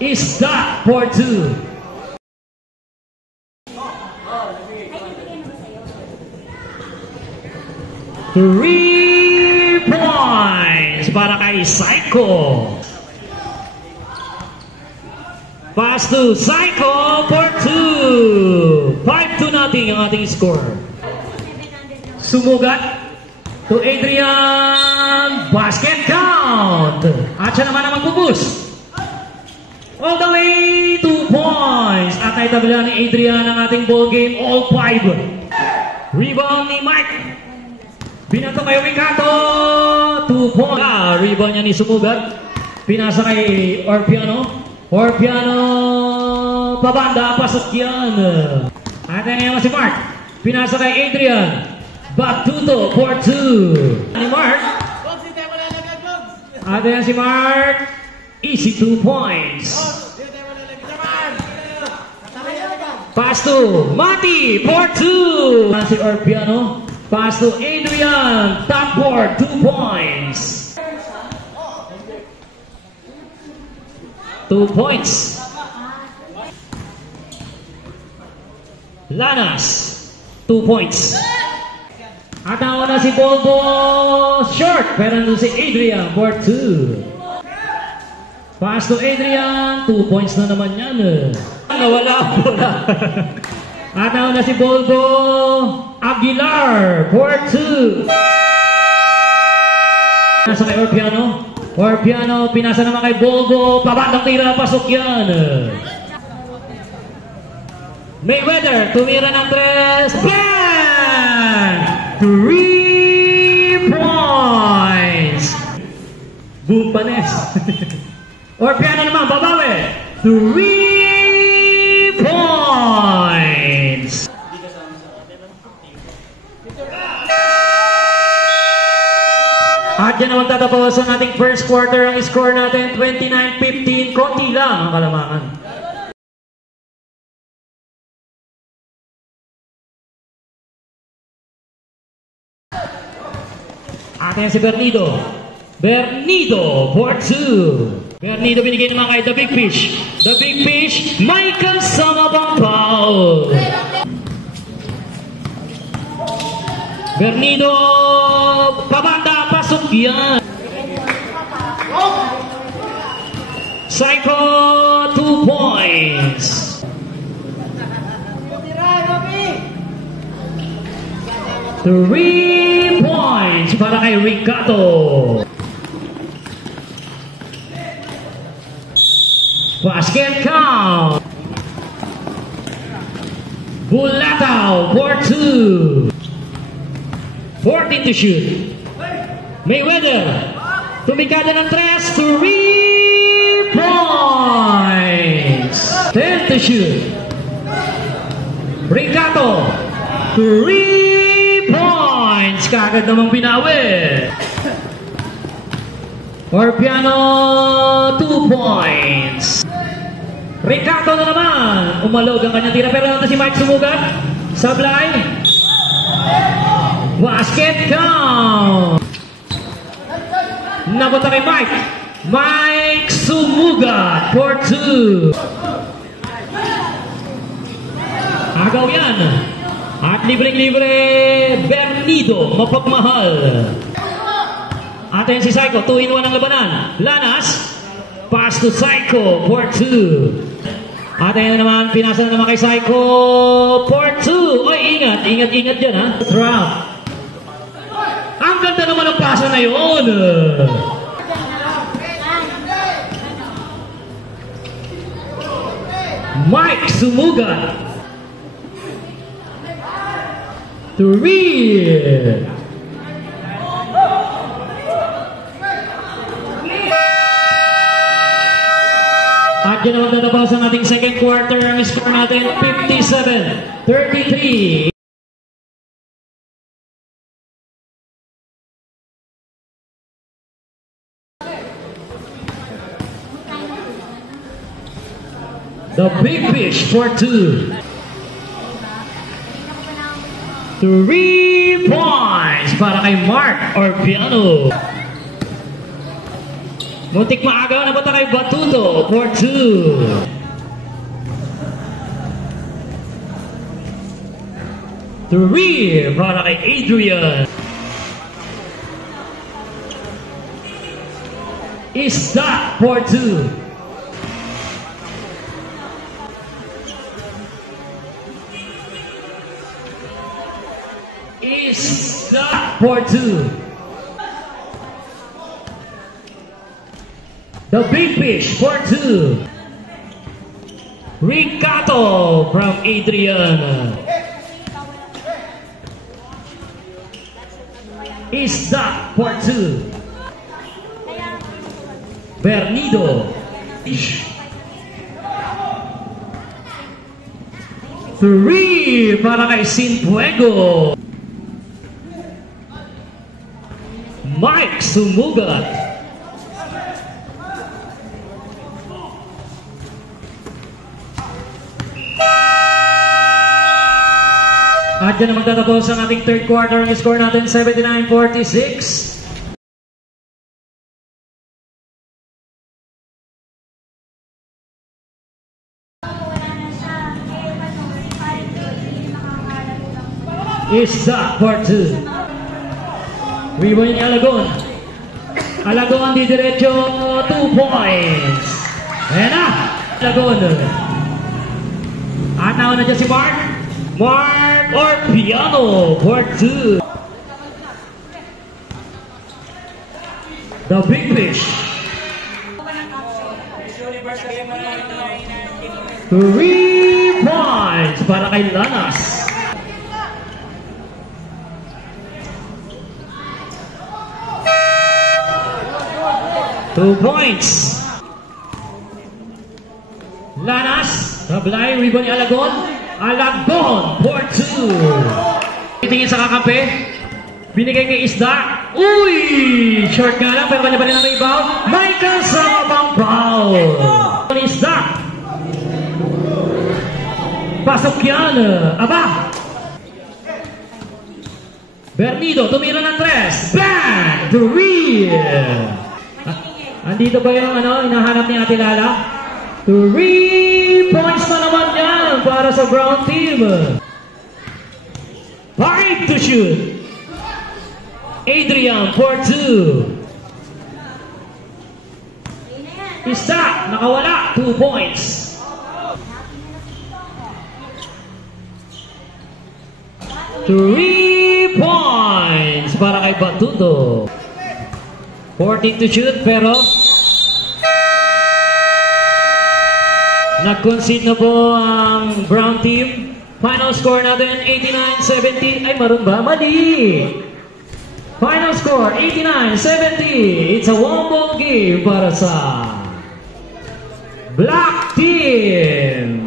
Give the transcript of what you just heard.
is that for 2. Three points para kay Psycho. Pass to Psycho for 2. 5-0 ang ating score. Sumugat to Adrian. Basket count. At siya naman ang magpupus. All the way 2 points. At naitabla ni Adrian ang ating ball game. All 5. Rebound ni Mike. Binato kay Ricardo. 2 points. Rebound niya ni Sumugat. Pinasa kay Orpiano. Orpiano, pabanda, pasok yan. At ngayon si Mark. Pinasa kay Adrian. Batuto for 2. Ni Mark. At ngayon si Mark. Easy 2 points. Pass to Mati for 2. Si Orpiano. Pass to Adrian. Top board, 2 points. 2 points. Lanas, 2 points. At nauna si Bolbo, short. Pero nandun si Adrian for 2. Pass to Adrian, 2 points na naman yan. Nawala ang bola. At nauna si Bolbo, Aguilar for 2. Nasa kay Orpiano. Orpiano, pinasa naman kay Bolbo. Pabandang tira, pasok yan. Mayweather, tumira ng 3. Bang! 3 points. Boom, panes. Orpiano naman, babawi. 3 points. At yan naman tatapos ang ating first quarter. Ang score natin 29-15. Konti lang ang kalamangan. At yan si Bernido. Bernido for 2. Bernido binigay naman kay The Big Fish. The Big Fish may kasama bang foul. Bernido, pabanda, pasok yan. Psycho, 2 points. Three points para kay Ricardo. Basket count. Bulatao for 2. 14 to shoot. Mayweather. Tumikada ng 3. 3 points. 10 to shoot. Ricardo. 3 points. Kagad namang binawi. Orpiano. 2 points. Ricardo na naman. Umalog ang kanyang tira. Pero natin si Mike Sumugat. Sablay. Basket count. Napunta kay Mike. Mike Sumugat for 2. Agaw yan. At libreng-libre Bernido, mapagmahal. At yan si Psycho, 2-in-1 ang labanan. Lanas, pass to Psycho for 2. At yan naman, pinasa na naman kay Psycho for 2. Oy, ingat dyan ha. Trap. Ang ganda naman ang pasa na yun. Mike Sumugat. 3. At yan naman tatapos ang ating second quarter. Ang score natin 57-33. The Big Fish for 2. 3 points para kay Mark Orpiano. Muntik maagaw na punta kay Batuto for 2. Three para kay Adrian. Isda for 2. Isda for 2. The Big Fish for 2. Ricato from Adrian. Isda for 2. Bernido. 3 para kay Sinfuego. Mike Sumugat. At dyan na magtatapos ang ating third quarter. Ang score natin 79-46. Isda for 2. Rebound ni Alagon. Alagon di diretso 2 points. Ayan na. Alagon. At nauna dyan si Mark. Mark Orpiano for 2. The Big Fish. 3 points para kay Lanas. Two points. Lanas, tablay, rebound ni Alagon. Alagon for 2. Titingin sa kakampi. Binigay kay Isda. Uy! Short nga lang, pero kanya pa rin ang rebound. May kasama pang foul. Isda. Pasok yan. Aba! Bernido, tumira ng 3. Bang! 3! Andito ba yung hinahanap ni Ate Lala? 3 points na naman yan para sa brown team. 5 to shoot. Adrian for 2. Isda, nakawala. 2 points. Three points para kay Batuto. 14 to shoot, pero nag-concede na po ang brown team. Final score natin 89-70. Ay, maroon ba? Mali! Final score 89-70. It's a one-ball game para sa Black Team.